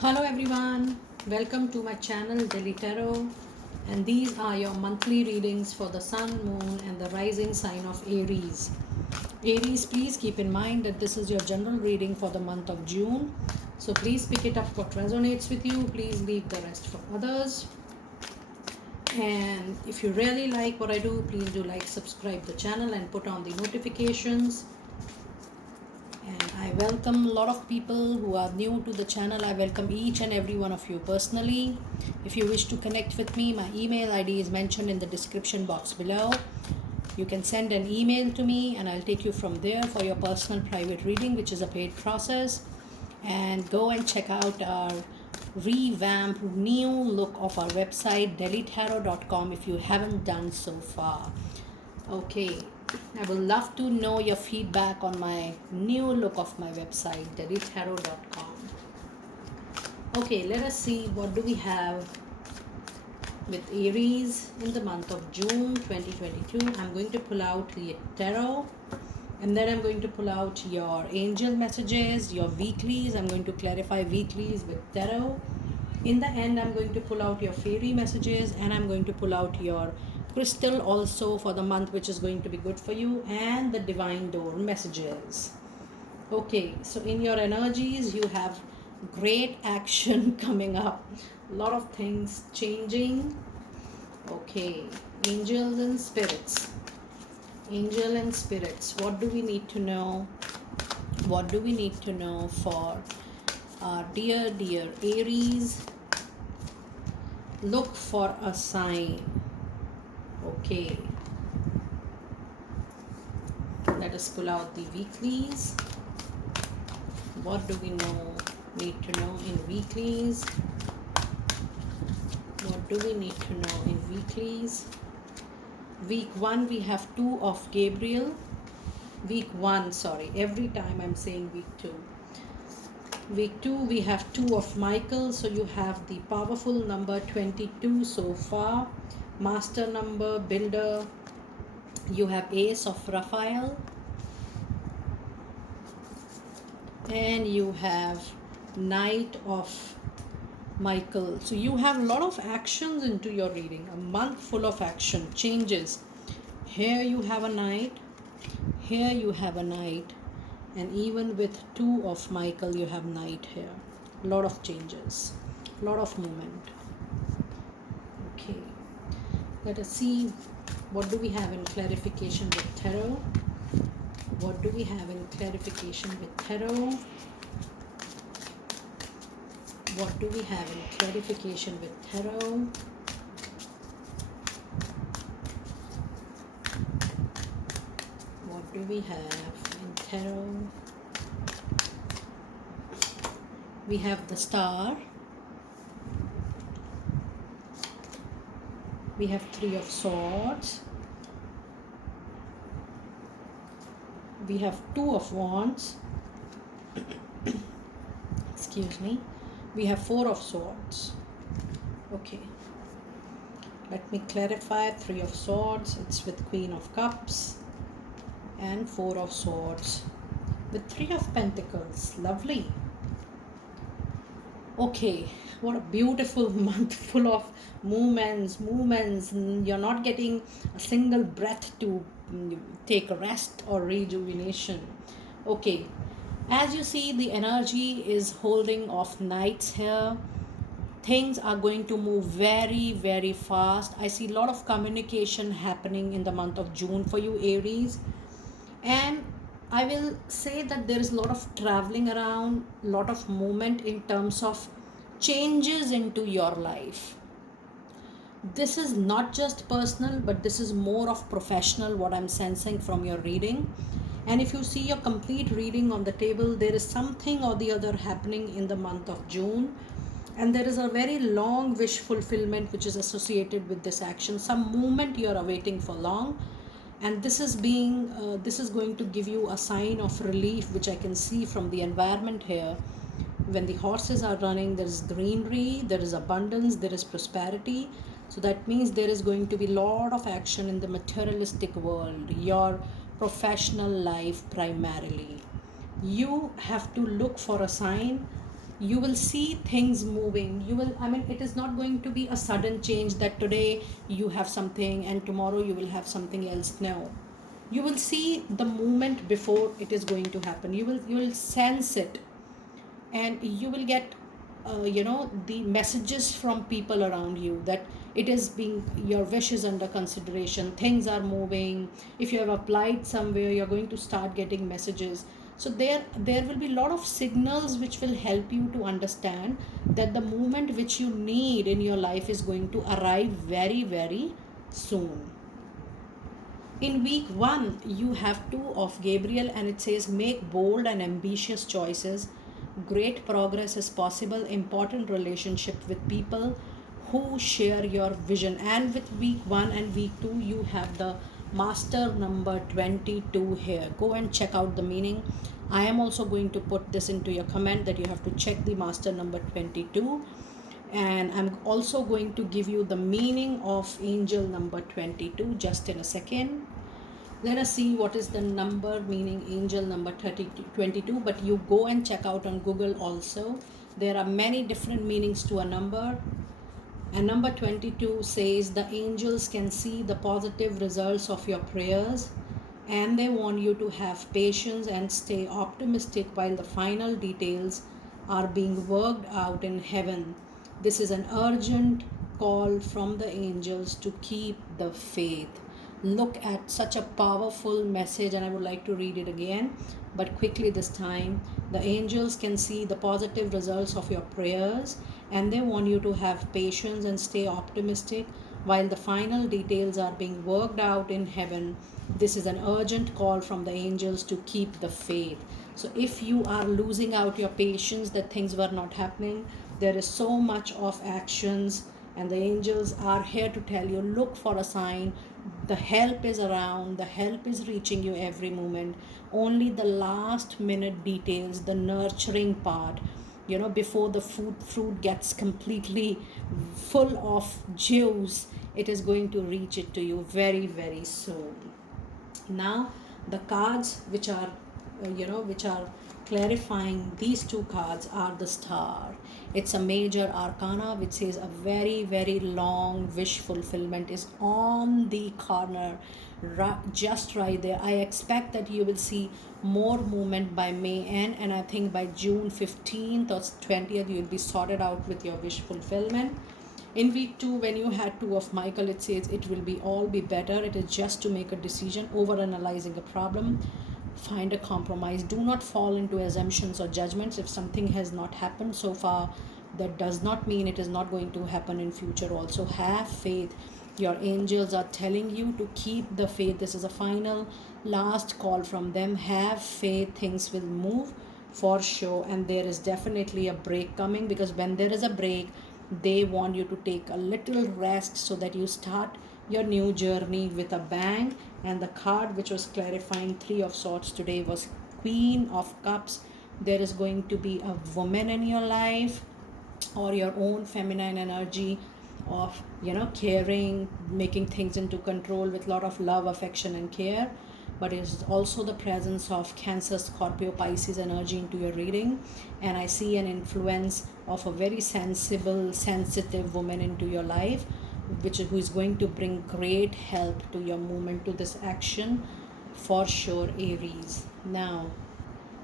Hello everyone, welcome to my channel Delhi Tarot, and these are your monthly readings for the Sun, Moon and the rising sign of Aries. Aries, please keep in mind that this is your general reading for the month of June. So please pick it up what resonates with you. Please leave the rest for others. And if you really like what I do, please do like, subscribe the channel and put on the notifications. And I welcome a lot of people who are new to the channel. I welcome each and every one of you personally. If you wish to connect with me, my email ID is mentioned in the description box below. You can send an email to me and I'll take you from there for your personal private reading, which is a paid process. And go and check out our revamped new look of our website delhitarott.com if you haven't done so far. Okay, I would love to know your feedback on my new look of my website delhitarott.com. Okay, let us see what do we have with Aries in the month of June 2022. I'm going to pull out the tarot and then I'm going to pull out your angel messages, your weeklies. I'm going to clarify weeklies with tarot. In the end, I'm going to pull out your fairy messages and I'm going to pull out your crystal also for the month, which is going to be good for you, and the divine door messages. Okay, so in your energies, you have great action coming up, a lot of things changing. Okay, angels and spirits. Angel and spirits, what do we need to know? What do we need to know for our dear Aries? Look for a sign. Okay, let us pull out the weeklies. What do we need to know in weeklies? What do we need to know in weeklies? Week 1 we have 2 of Gabriel. Week 1, sorry, every time I'm saying week 2. Week 2 we have 2 of Michael, so you have the powerful number 22 so far. Master number, builder, you have Ace of Raphael, and you have Knight of Michael. So you have a lot of actions into your reading, a month full of action, changes. Here you have a Knight, here you have a Knight, and even with 2 of Michael you have Knight here. A lot of changes, a lot of movement. Okay, let us see what do we have in clarification with tarot. What do we have in clarification with tarot? What do we have in clarification with tarot? What do we have in tarot? We have the Star. We have 3 of Swords. We have 2 of Wands. Excuse me. We have 4 of Swords. Okay. Let me clarify. 3 of Swords. It's with Queen of Cups. And 4 of Swords. With 3 of Pentacles. Lovely. Okay. What a beautiful month full of movements. You're not getting a single breath to take a rest or rejuvenation. Okay, as you see, the energy is holding off Knights here. Things are going to move very fast. I see a lot of communication happening in the month of June for you, Aries. And I will say that there is a lot of traveling around, a lot of movement in terms of changes into your life. This is not just personal, but this is more of professional, what I'm sensing from your reading. And if you see your complete reading on the table, there is something or the other happening in the month of June. And there is a very long wish fulfillment which is associated with this action. Some movement you are awaiting for long. And this is going to give you a sign of relief, which I can see from the environment here. When the horses are running, there is greenery, there is abundance, there is prosperity. So that means there is going to be a lot of action in the materialistic world, your professional life primarily. You have to look for a sign You will see things moving. You will, I mean, it is not going to be a sudden change that today you have something and tomorrow you will have something else. No, you will see the movement before it is going to happen. You will sense it, and you will get the messages from people around you that it is being, your wish is under consideration, things are moving. If you have applied somewhere, you're going to start getting messages. So there will be a lot of signals which will help you to understand that the movement which you need in your life is going to arrive very, very soon. In week 1, you have 2 of Gabriel, and it says, make bold and ambitious choices. Great progress is possible. Important relationship with people who share your vision. And with week 1 and week 2, you have the master number 22 here. Go and check out the meaning. I am also going to put this into your comment that you have to check the master number 22. And I'm also going to give you the meaning of angel number 22 just in a second. Let us see what is the number meaning angel number 22. But you go and check out on Google also. There are many different meanings to a number. And number 22 says the angels can see the positive results of your prayers, and they want you to have patience and stay optimistic while the final details are being worked out in heaven. This is an urgent call from the angels to keep the faith. Look at such a powerful message, and I would like to read it again, but quickly this time. The angels can see the positive results of your prayers, and they want you to have patience and stay optimistic while the final details are being worked out in heaven. This is an urgent call from the angels to keep the faith. So if you are losing out your patience that things were not happening, there is so much of actions, and the angels are here to tell you, look for a sign. The help is around, the help is reaching you every moment. Only the last minute details, the nurturing part, before the fruit gets completely full of juice, it is going to reach it to you very, very soon. Now the cards which are which are clarifying these 2 cards are the star. It's a major arcana which says a very, very long wish fulfillment is on the corner, just right there. I expect that you will see more movement by May end, and I think by June 15th or 20th you will be sorted out with your wish fulfillment. In week 2, when you had 2 of Michael, it says it will be all be better. It is just to make a decision, over analyzing a problem, find a compromise. Do not fall into assumptions or judgments. If something has not happened so far, that does not mean it is not going to happen in future also. Have faith. Your angels are telling you to keep the faith. This is a final last call from them. Have faith, things will move for sure, and there is definitely a break coming, because when there is a break, they want you to take a little rest so that you start your new journey with a bang. And the card which was clarifying 3 of swords today was Queen of Cups. There is going to be a woman in your life, or your own feminine energy of caring, making things into control with a lot of love, affection and care. But it is also the presence of Cancer, Scorpio, Pisces energy into your reading. And I see an influence of a very sensible, sensitive woman into your life, who is going to bring great help to your movement, to this action for sure, Aries. Now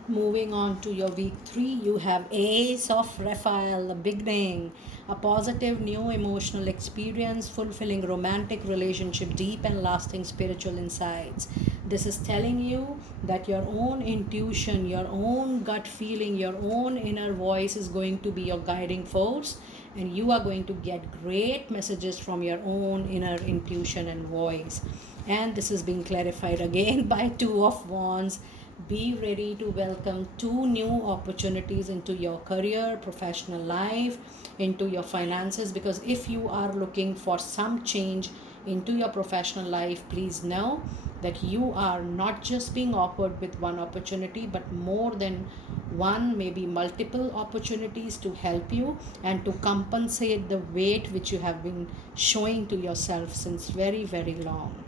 moving on to your week 3, you have Ace of Raphael, the beginning, a positive new emotional experience, fulfilling romantic relationship, deep and lasting spiritual insights. This is telling you that your own intuition, your own gut feeling, your own inner voice is going to be your guiding force, and you are going to get great messages from your own inner intuition and voice. And this is being clarified again by 2 of Wands. Be ready to welcome 2 new opportunities into your career, professional life, into your finances, because if you are looking for some change into your professional life, please know that you are not just being offered with 1 opportunity, but more than 1, maybe multiple opportunities to help you and to compensate the weight which you have been showing to yourself since very, very long.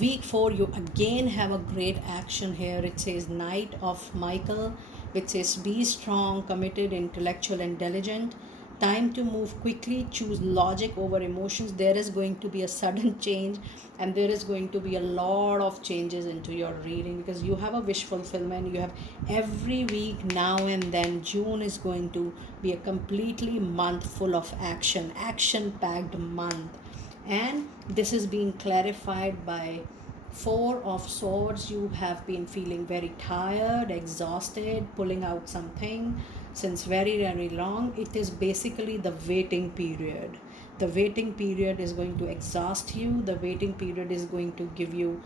Week 4, you again have a great action here. It says Knight of Michael, which says be strong, committed, intellectual, and diligent. Time to move quickly, choose logic over emotions. There is going to be a sudden change, and there is going to be a lot of changes into your reading, because you have a wish fulfillment. You have every week now and then. June is going to be a completely month full of action packed month, and this is being clarified by Four of Swords. You have been feeling very tired, exhausted, pulling out something since very, very long. It is basically the waiting period. The waiting period is going to exhaust you. The waiting period is going to give you,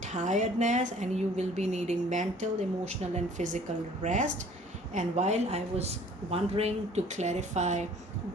tiredness, and you will be needing mental, emotional, and physical rest. And while I was wondering to clarify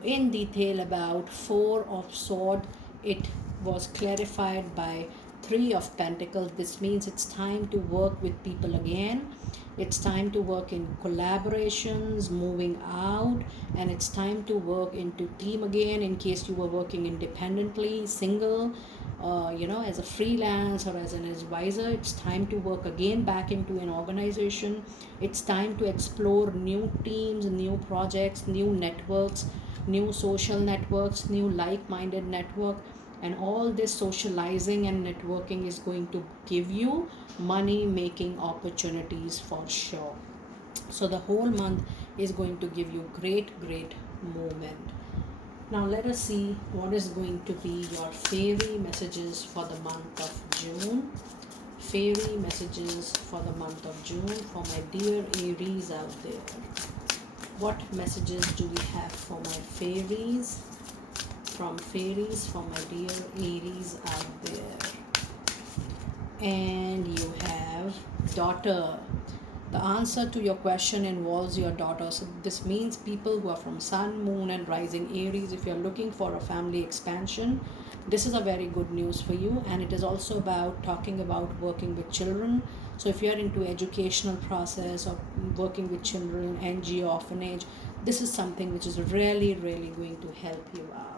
in detail about Four of Swords, it was clarified by Three of Pentacles. This means it's time to work with people again. It's time to work in collaborations, moving out, and it's time to work into team again. In case you were working independently, single, as a freelance or as an advisor, it's time to work again back into an organization. It's time to explore new teams, new projects, new networks, new social networks, new like-minded network. And all this socializing and networking is going to give you money making opportunities for sure. So the whole month is going to give you great movement. Now let us see what is going to be your fairy messages for the month of June. Fairy messages for the month of June for my dear Aries out there. What messages do we have for my fairies? From fairies for my dear Aries out there. And you have daughter. The answer to your question involves your daughter. So this means people who are from Sun, Moon, and Rising Aries, if you're looking for a family expansion, this is a very good news for you. And it is also about talking about working with children. So if you're into educational process or working with children, NGO, orphanage, this is something which is really going to help you out.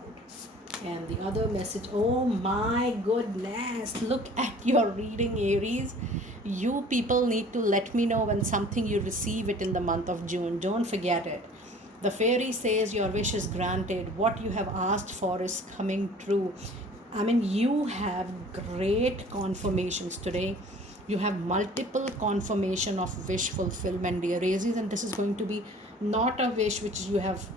And the other message, oh my goodness, look at your reading, Aries. You people need to let me know when something you receive it in the month of June. Don't forget it. The fairy says your wish is granted. What you have asked for is coming true. I mean, you have great confirmations today. You have multiple confirmation of wish fulfillment, dear Aries, and this is going to be not a wish which you have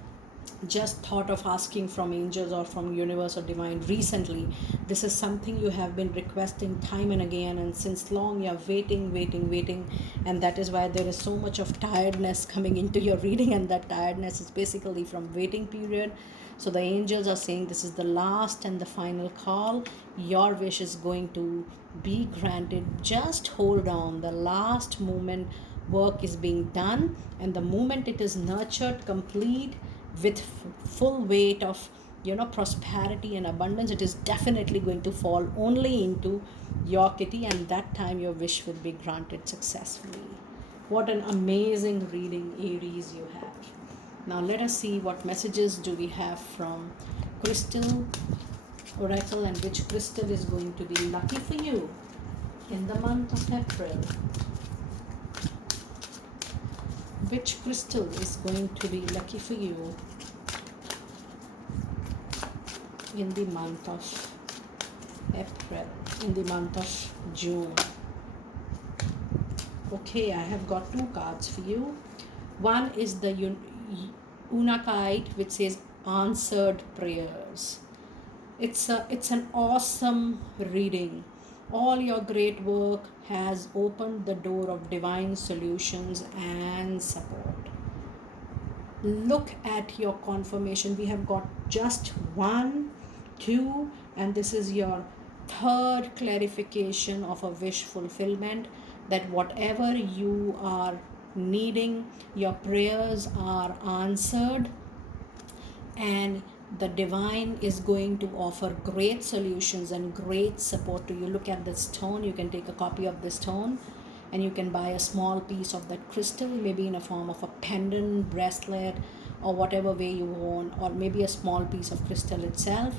just thought of asking from angels or from universe or divine recently. This is something you have been requesting time and again, and since long you're waiting, and that is why there is so much of tiredness coming into your reading, and that tiredness is basically from waiting period. So the angels are saying this is the last and the final call. Your wish is going to be granted. Just hold on. The last moment work is being done, and the moment it is nurtured, complete, with full weight of prosperity and abundance, it is definitely going to fall only into your kitty, and that time your wish will be granted successfully. What an amazing reading, Aries, you have. Now let us see what messages do we have from Crystal Oracle, and which crystal is going to be lucky for you in the month of April. Which crystal is going to be lucky for you in the month of April, in the month of June? Okay, I have got two cards for you. One is the Unakite, which says answered prayers. It's an awesome reading. All your great work has opened the door of divine solutions and support. Look at your confirmation. We have got just 1, 2, and this is your third clarification of a wish fulfillment, that whatever you are needing, your prayers are answered, and the divine is going to offer great solutions and great support to you. Look at this stone. You can take a copy of this stone, and you can buy a small piece of that crystal, maybe in a form of a pendant, bracelet, or whatever way you want, or maybe a small piece of crystal itself.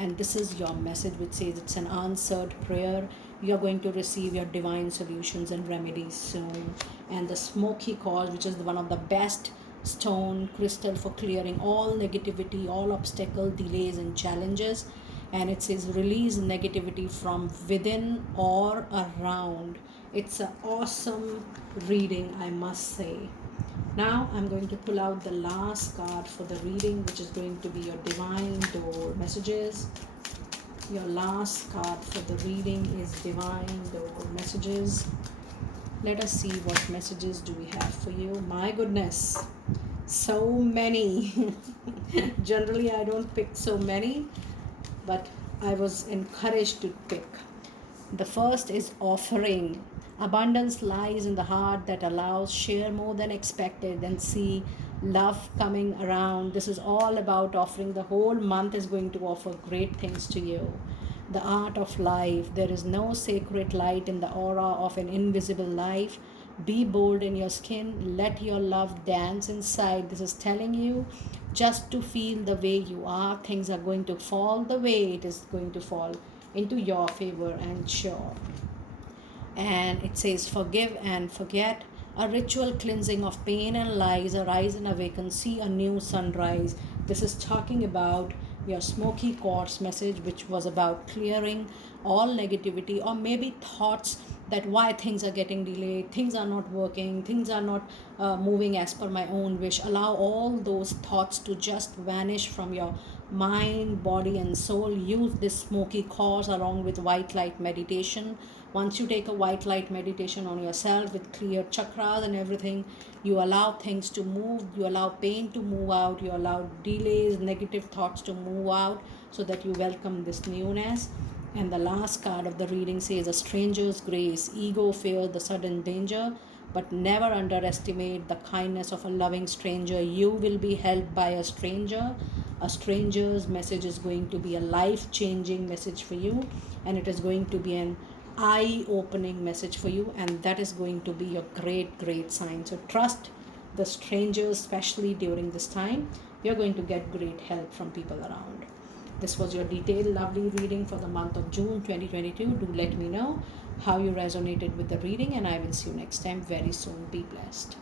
and this is your message, which says it's an answered prayer. You're going to receive your divine solutions and remedies soon. And the smoky quartz, which is one of the best stone crystal for clearing all negativity, all obstacle, delays and challenges. And it says release negativity from within or around. It's an awesome reading, I must say. Now I'm going to pull out the last card for the reading, which is going to be your divine door messages. Your last card for the reading is divine door messages. Let us see what messages do we have for you. My goodness, so many. Generally I don't pick so many, but I was encouraged to pick. The first is offering. Abundance lies in the heart that allows, share more than expected, and see love coming around. This is all about offering. The whole month is going to offer great things to you. The art of life. There is no sacred light in the aura of an invisible life. Be bold in your skin. Let your love dance inside. This is telling you just to feel the way you are. Things are going to fall the way it is going to fall into your favor, and sure. And it says forgive and forget. A ritual cleansing of pain and lies. Arise and awaken. See a new sunrise. This is talking about your smoky quartz message, which was about clearing all negativity or maybe thoughts that why things are getting delayed, things are not working, things are not moving as per my own wish. Allow all those thoughts to just vanish from your mind, body and soul. Use this smoky quartz along with white light meditation. Once you take a white light meditation on yourself with clear chakras and everything, you allow things to move, you allow pain to move out, you allow delays, negative thoughts to move out, so that you welcome this newness. And the last card of the reading says a stranger's grace. Ego fears the sudden danger, but never underestimate the kindness of a loving stranger. You will be helped by a stranger. A stranger's message is going to be a life-changing message for you, and it is going to be an eye-opening message for you, and that is going to be a great sign. So trust the strangers, especially during this time. You're going to get great help from people around. This was your detailed, lovely reading for the month of June 2022. Do let me know how you resonated with the reading, and I will see you next time very soon. Be blessed.